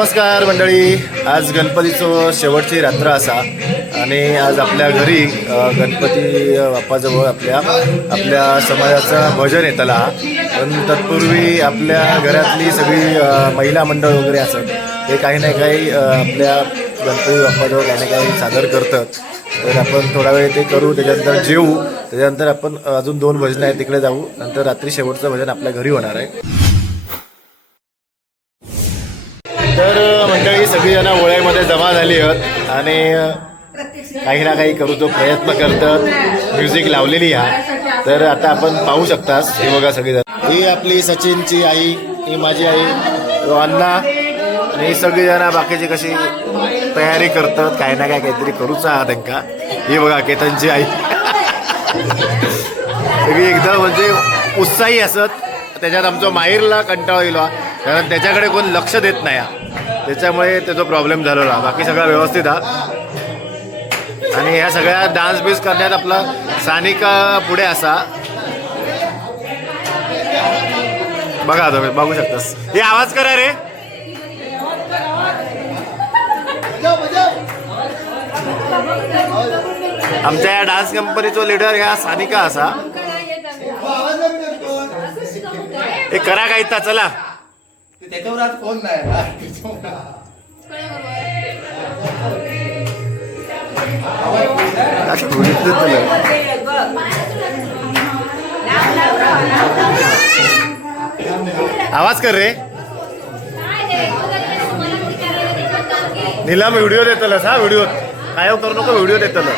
नमस्कार मंडळी, आज गणपतीचं शेवटची रात्र असा आणि आज आपल्या घरी गणपती बाप्पाजवळ आपल्या समाजाचा भजन येतला. पण तत्पूर्वी आपल्या घरातली सगळी महिला मंडळ वगैरे असत ते काही ना काही आपल्या गणपती बाप्पाजवळ काही ना काही सादर करतात. तर आपण थोडा वेळ ते करू, त्याच्यानंतर जेवू, त्याच्यानंतर आपण अजून 2 भजनं आहेत तिकडे जाऊ. नंतर रात्री शेवटचं भजन आपल्या घरी होणार आहे. तर मंडळी सगळीजण ओळ्यामध्ये जमा झाली आहेत आणि काही ना काही करूचा प्रयत्न करतात. म्युझिक लावलेली आहे. तर आता आपण पाहू शकतास, हे बघा सगळीजण, ही आपली सचिनची आई, ही माझी आई, अण्णा आणि सगळीजण बाकीची कशी तयारी करतात. काही ना काही काहीतरी करूचा हा त्यांका. ही बघा केतनची आई सगळी एकदम म्हणजे उत्साही असत. त्याच्यात आमचं माहीरला कंटाळा येईल कारण त्याच्याकडे कोण लक्ष देत नाही, त्याच्यामुळे त्याचा प्रॉब्लेम झालेला. बाकी सगळा व्यवस्थित हा. आणि ह्या सगळ्या डान्स बीस करण्यात आपला सानिका पुढे असा. बघा तुम्ही बघू शकतास. हे आवाज करा रे. आमच्या या डान्स कंपनीचा लीडर ह्या सानिका असा. हे करा काय इथं, चला. त्याच्यावर आज फोन नाही. आवाज कर रे. नीलम व्हिडिओ देतलस हा. व्हिडिओ काय करू नको, व्हिडिओ देतल.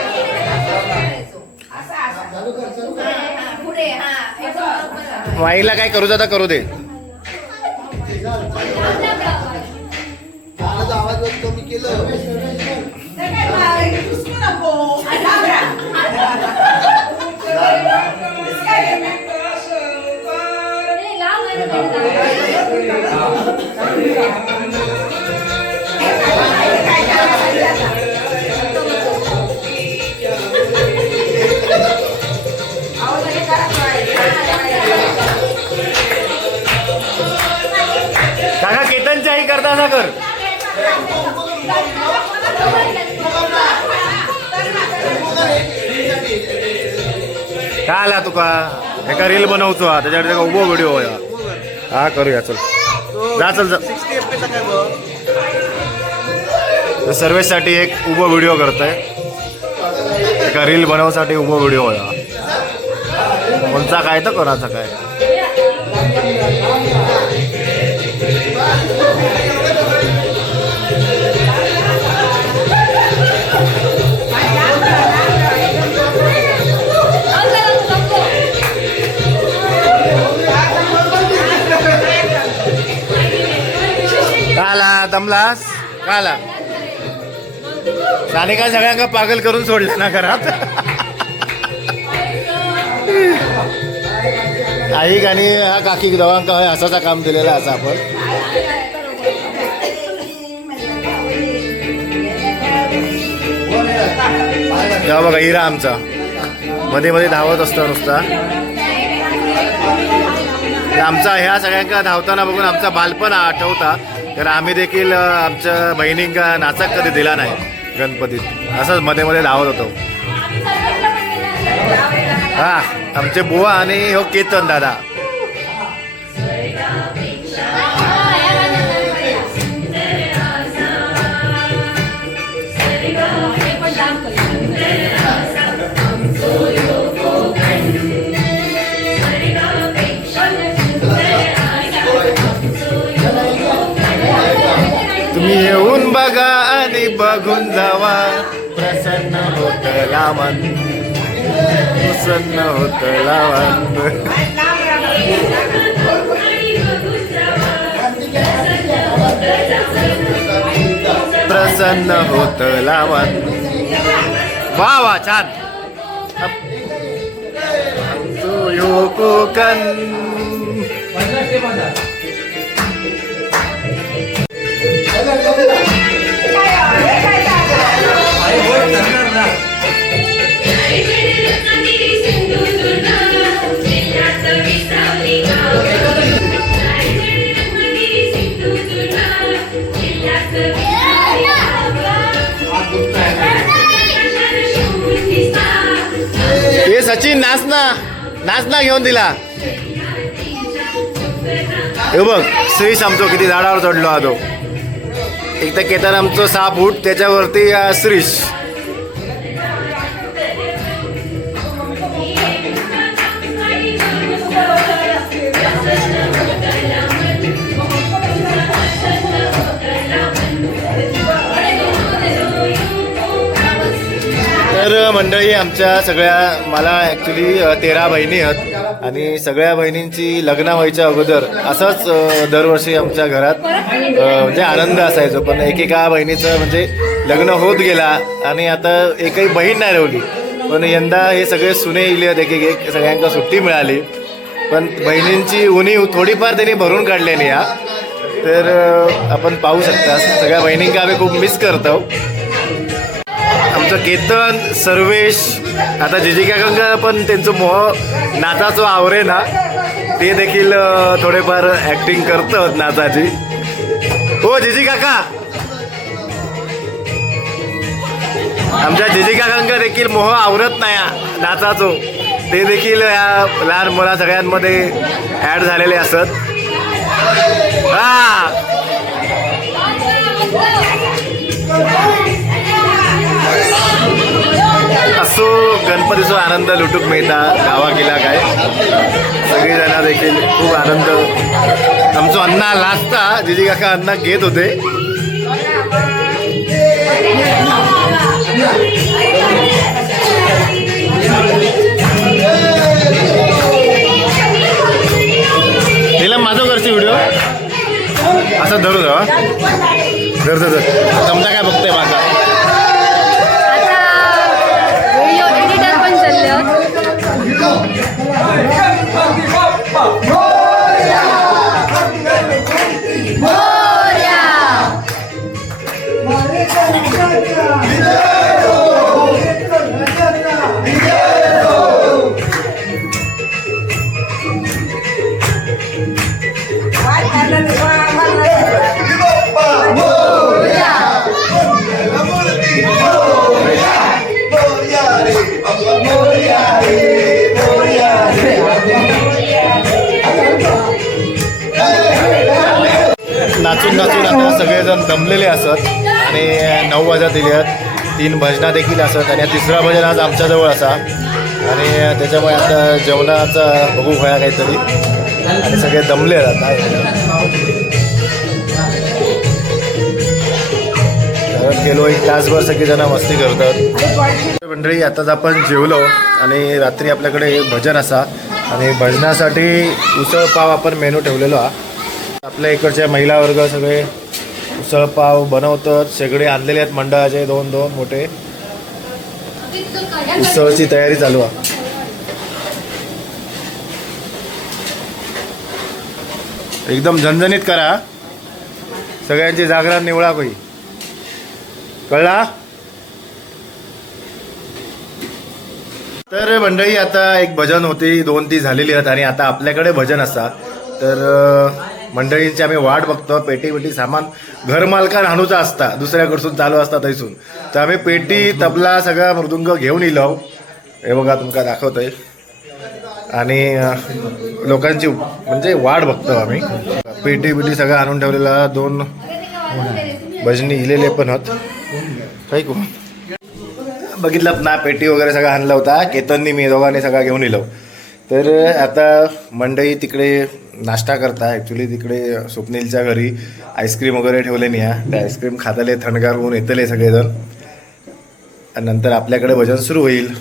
माईला काय करू जाता करू दे. आवाज कमी केलं. काका केतनची आई करता ना कर. का आला तुका एका रील बनवतो त्याच्याकडे उभो व्हिडिओ हा करूया. चल जा, चल जा. सर्वेसाठी एक उभो व्हिडिओ करतोय. एका रील बनवण्यासाठी उभो व्हिडिओ होया. कोणता काय तर कोणाचा काय. काला दमलास काला. सानिका सगळ्यांना पागल करून सोडलं ना घरात. आई आणि हा काकी दोघांका असाचा काम दिलेला असा आपण. तेव्हा बघा हिरा आमचा मध्ये मध्ये धावत असतो नुसता. आमचा ह्या सगळ्यांका धावताना बघून आमचा बालपण आठवता. तर आम्ही देखील आमच्या बहिणींका नाचक कधी दिला नाही गणपतीत. असंच मध्ये मध्ये धावत होतो. हा आमचे बुवा आणि हो केतन दादा. तुम्ही येऊन बघा आणि बघून जावा. प्रसन्न होत लावण, प्रसन्न होत लावण. प्रसन्न होत लावण. वा वा छान. तू यो कोकण. हे सचिन नाच ना घेऊन दिला. हे बघ श्रीश आमचो किती झाडावर चढलो हा तो. एक तर केतन आमचं 6 फूट त्याच्यावरती श्रीश. तर मंडळी आमच्या सगळ्या मला ॲक्च्युली 13 बहिणी आहेत आणि सगळ्या बहिणींची लग्न व्हायच्या अगोदर असंच दरवर्षी आमच्या घरात म्हणजे आनंद असायचो. पण एकेका बहिणीचं म्हणजे लग्न होत गेला आणि आता एकही बहीण नाही राहिली. पण यंदा हे सगळे सुने इले आहेत, एक सगळ्यांना सुट्टी मिळाली. पण बहिणींची उणीव थोडीफार त्यांनी भरून काढलेली या. तर आपण पाहू शकता सगळ्या बहिणींना आम्ही खूप मिस करतो. आमचं केतन सर्वेश आता जिजी काकांना पण त्यांचं मोह नाचाचं आवरे ना, ते देखील थोडेफार ऍक्टिंग करतात नाचाची. हो जिजी काका, आमच्या जिजी काकांना देखील मोह आवरत नाही नाचाचो. ते देखील या लहान मुला सगळ्यांमध्ये ऍड झालेले असत. हा असो गणपतीचा आनंद लुटूक मिळता गावा गेला काय. सगळेजण देखील खूप आनंद. आमचं अण्णा लाजता जिजी काका अण्णा घेत होते. तिला माझं करते व्हिडिओ असं धरू धर तुमचा काय बघतोय माझा. नाचून आता सगळेजण दमलेले असत आणि 9 वाजता दिल्यात. 3 भजना देखील असत आणि 3रा भजन आज आमच्याजवळ असा आणि त्याच्यामुळे आता जेवणाचा बघू व्हाया काहीतरी आणि सगळे दमले आता. गेलो 1 तासभर सगळेजण मस्ती करतात. मंडळी आताच आपण जेवलो आणि रात्री आपल्याकडे भजन असा आणि भजनासाठी उसळ पाव आपण मेनू ठेवलेलो हा. आपल्या इकडच्या महिला वर्ग सगळे उसळ पाव बनवतात. सगळे आणलेले आहेत मंडळाचे 2-2 मोठे. उसळची तयारी चालू आहे. एकदम झणझणीत करा. सगळ्यांची जागरण निवळा होई, कळला. तर मंडळी आता एक भजन होती 2 ती झालेली आहेत आणि आता आपल्याकडे भजन असा. तर मंडळींची आम्ही वाट बघतो. पेटी सामान घरमालकान हाणूचा असता, दुसऱ्याकडसून चालू असता थंयसून. तर आम्ही पेटी तबला सगळा मृदुंग घेऊन येलो. हे बघा तुमका दाखवतोय आणि लोकांची म्हणजे वाट बघतो आम्ही. पेटी सगळं आणून ठेवलेला. 2 भजनी इलेले पण होत काही कोण बघितलं ना. पेटी वगैरे सगळं आणला होता केतननी मी दोघांनी सगळा घेऊन येलो. तर आता मंडळी तिकडे नाश्ता करता. ॲक्च्युली तिकडे स्वप्नीलच्या घरी आईस्क्रीम वगैरे ठेवले नाही आहे. त्या आईस्क्रीम खातले थंडगार होऊन येतले सगळेजण. नंतर आपल्याकडे भजन सुरू होईल.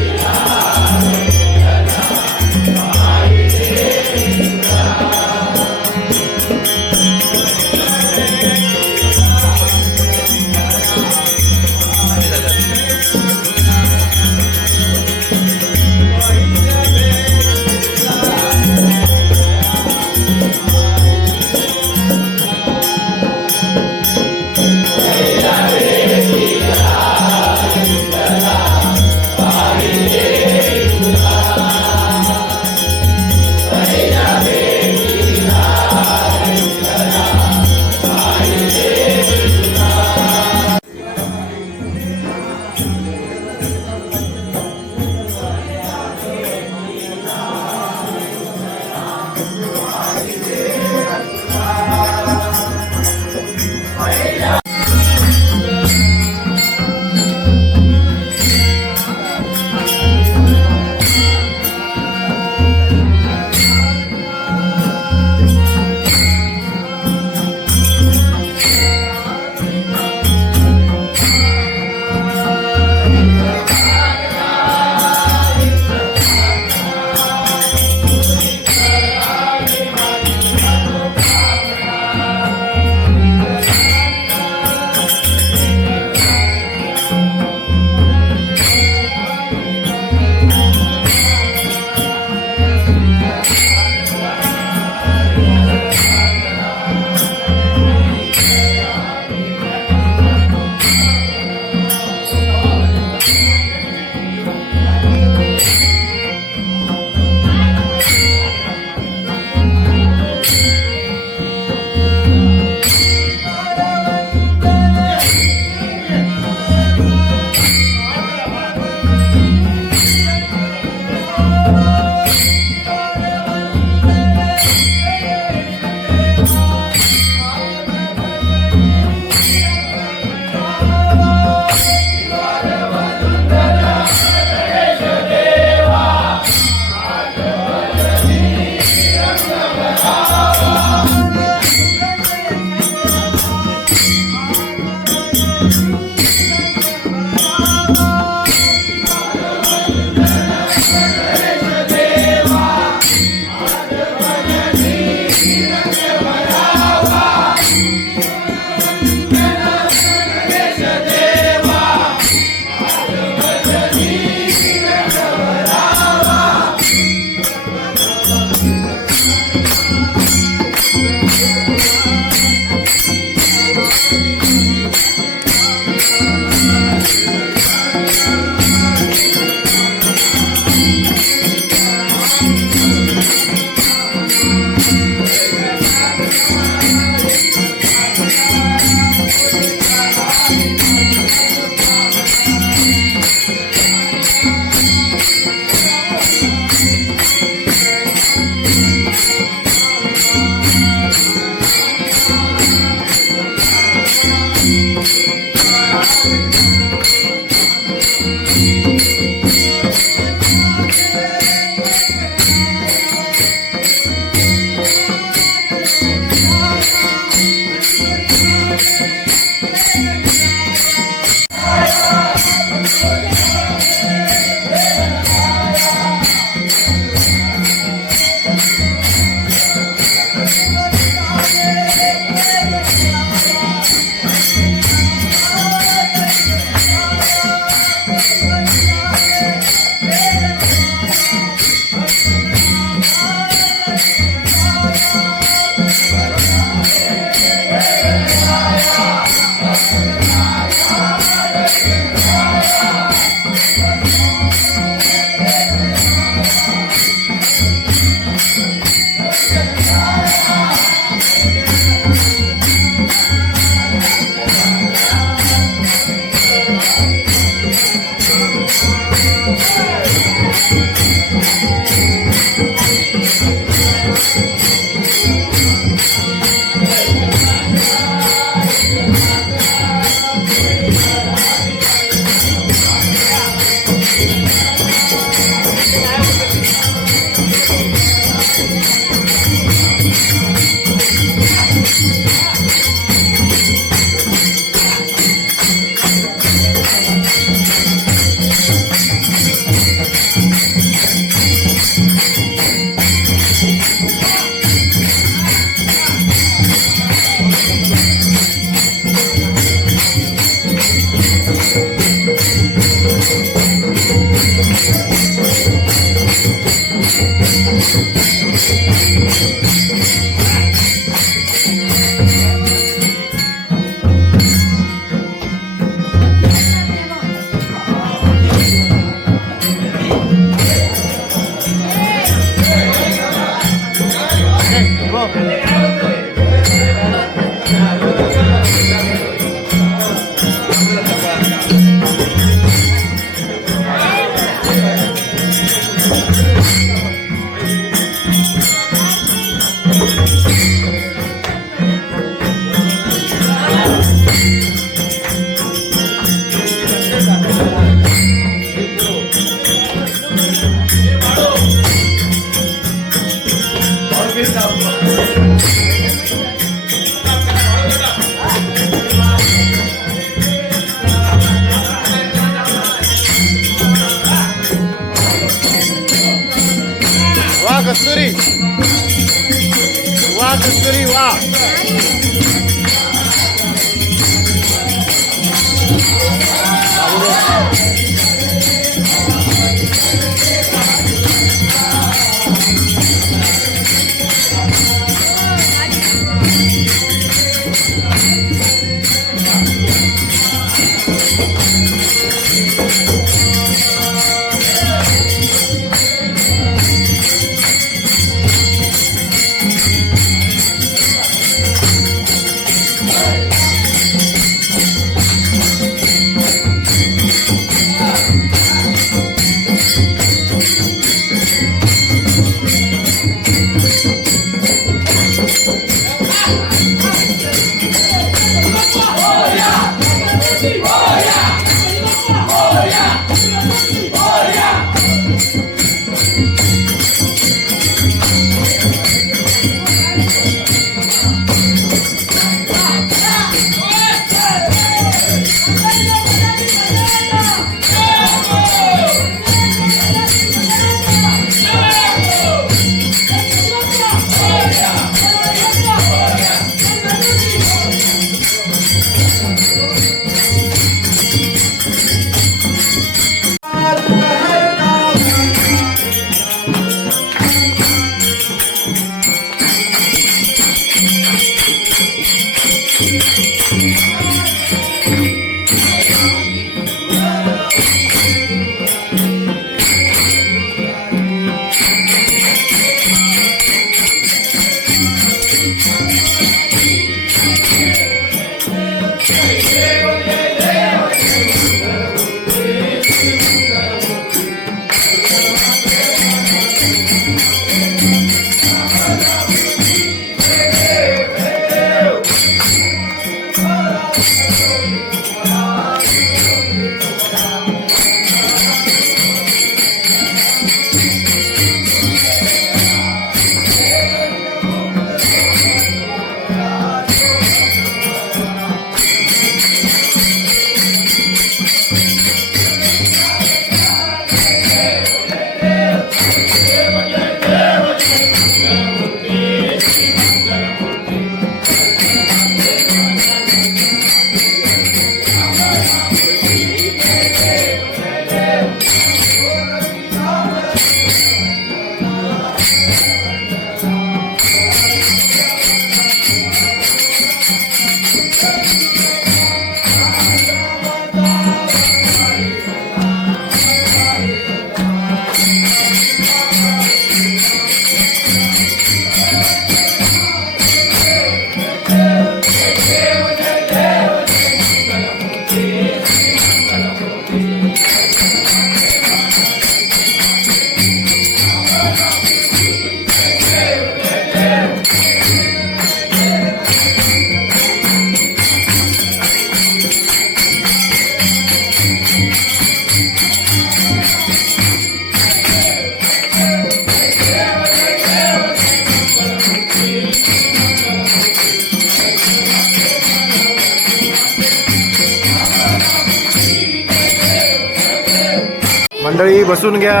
मंडळी बसून घ्या.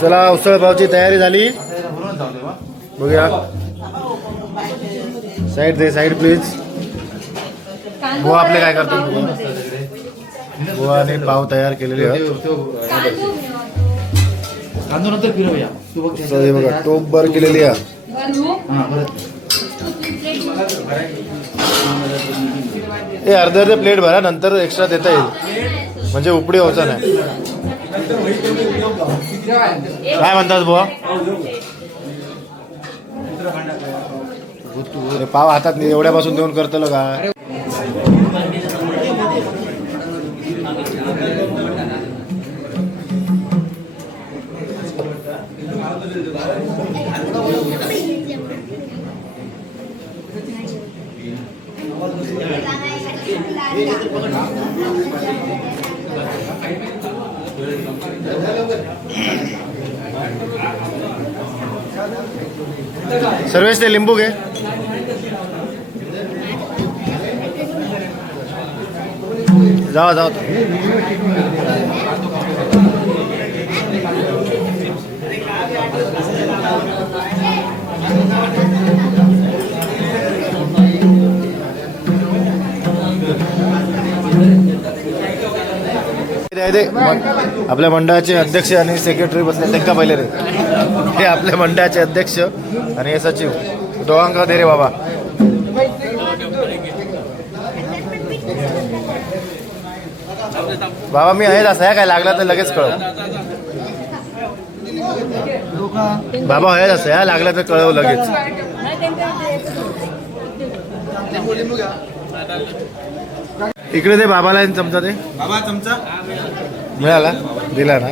चला उसळ पावची तयारी झाली. बघूया. Side they, side please. बुवा आपले काय करतो? बुवाने पाव तयार केलेले आहेत. नंतर फिरवूया. उसळ हे बघा टोप बर केलेली आहे. हे अर्धे अर्धे प्लेट भरा, नंतर एक्स्ट्रा देता येईल म्हणजे उपडी होता नाही. काय म्हणतात बुवा? पाव हातात एवढ्यापासून देऊन करतलो का? सर्वेश ते लिंबू घे. जावा जावा. आपल्या मंडळाचे अध्यक्ष आणि सेक्रेटरी बसले त्यांना पहिले रे. हे आपल्या मंडळाचे अध्यक्ष आणि हे सचिव दोघांका दे रे बाबा. बाबा मी आहे असं काय लागला तर लगेच कळव. बाबा आहे असं या लागला तर कळव लगेच. इकडे दे बाबाला चमचा दे. बाबा चमचा मिळाला दिला ना.